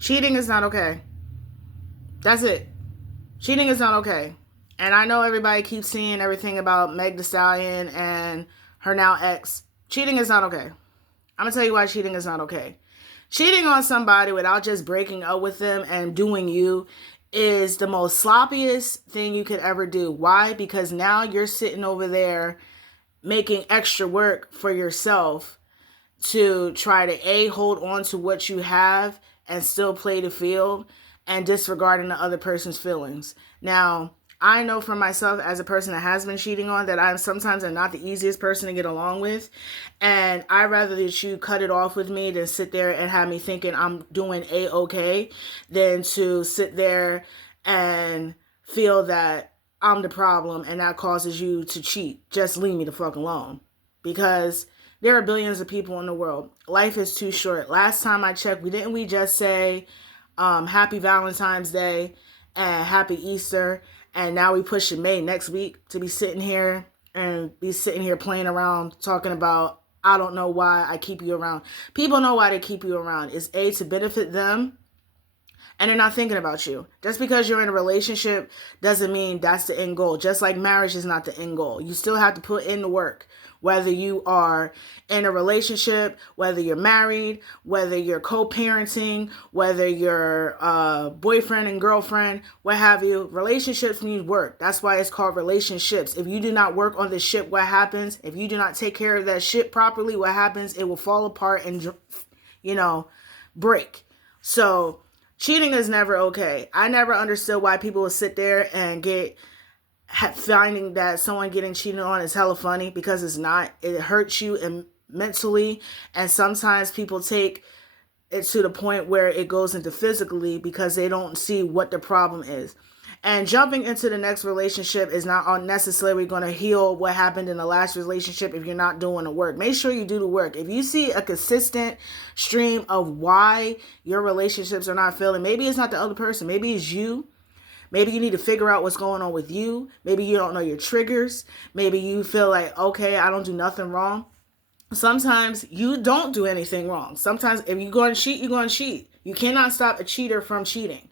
Cheating is not okay. That's it. Cheating is not okay. And I know everybody keeps seeing everything about Meg Thee Stallion and her now ex. Cheating is not okay. I'm going to tell you why cheating is not okay. Cheating on somebody without just breaking up with them and doing you is the most sloppiest thing you could ever do. Why? Because now you're sitting over there making extra work for yourself to try to hold on to what you have and still play the field and disregarding the other person's feelings. Now, I know for myself as a person that has been cheating on that I'm sometimes am not the easiest person to get along with, and I rather that you cut it off with me than sit there and have me thinking I'm doing a-okay than to sit there and feel that I'm the problem and that causes you to cheat. Just leave me the fuck alone, because there are billions of people in the world. Life is too short. Last time I checked, we just say Happy Valentine's Day and Happy Easter, and now we pushing May next week to be sitting here playing around talking about I don't know why I keep you around. People know why they keep you around. It's A, to benefit them, and they're not thinking about you. Just because you're in a relationship doesn't mean that's the end goal. Just like marriage is not the end goal. You still have to put in the work. Whether you are in a relationship, whether you're married, whether you're co-parenting, whether you're boyfriend and girlfriend, what have you, relationships need work. That's why it's called relationships. If you do not work on the ship, what happens? If you do not take care of that ship properly, what happens? It will fall apart and, break. So cheating is never okay. I never understood why people would sit there and finding that someone getting cheated on is hella funny, because it's not. It hurts you mentally, and sometimes people take it to the point where it goes into physically because they don't see what the problem is. And jumping into the next relationship is not unnecessarily going to heal what happened in the last relationship if you're not doing the work. Make sure you do the work. If you see a consistent stream of why your relationships are not failing, maybe it's not the other person, maybe it's you. Maybe you need to figure out what's going on with you. Maybe you don't know your triggers. Maybe you feel like, okay, I don't do nothing wrong. Sometimes you don't do anything wrong. Sometimes if you're going to cheat, you're going to cheat. You cannot stop a cheater from cheating.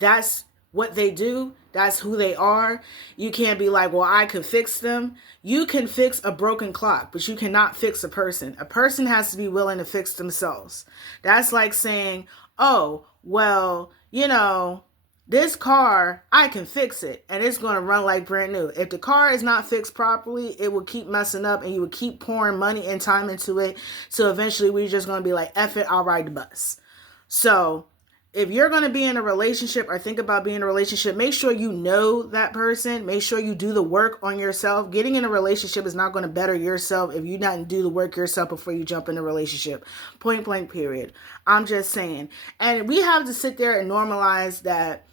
That's what they do. That's who they are. You can't be like, well, I can fix them. You can fix a broken clock, but you cannot fix a person. A person has to be willing to fix themselves. That's like saying, oh, well, this car, I can fix it and it's going to run like brand new. If the car is not fixed properly, it will keep messing up and you will keep pouring money and time into it. So eventually we're just going to be like, F it, I'll ride the bus. So if you're going to be in a relationship or think about being in a relationship, make sure you know that person. Make sure you do the work on yourself. Getting in a relationship is not going to better yourself if you don't do the work yourself before you jump in a relationship. Point blank, period. I'm just saying. And we have to sit there and normalize that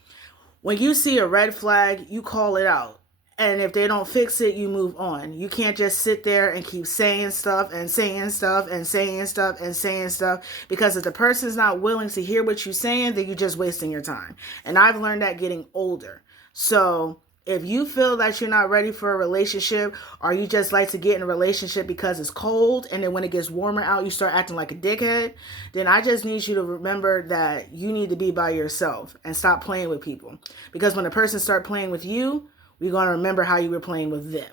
when you see a red flag, you call it out. And if they don't fix it, you move on. You can't just sit there and keep saying stuff and saying stuff and saying stuff and saying stuff. Because if the person's not willing to hear what you're saying, then you're just wasting your time. And I've learned that getting older. So if you feel that you're not ready for a relationship, or you just like to get in a relationship because it's cold, and then when it gets warmer out, you start acting like a dickhead, then I just need you to remember that you need to be by yourself and stop playing with people. Because when a person starts playing with you, we're going to remember how you were playing with them.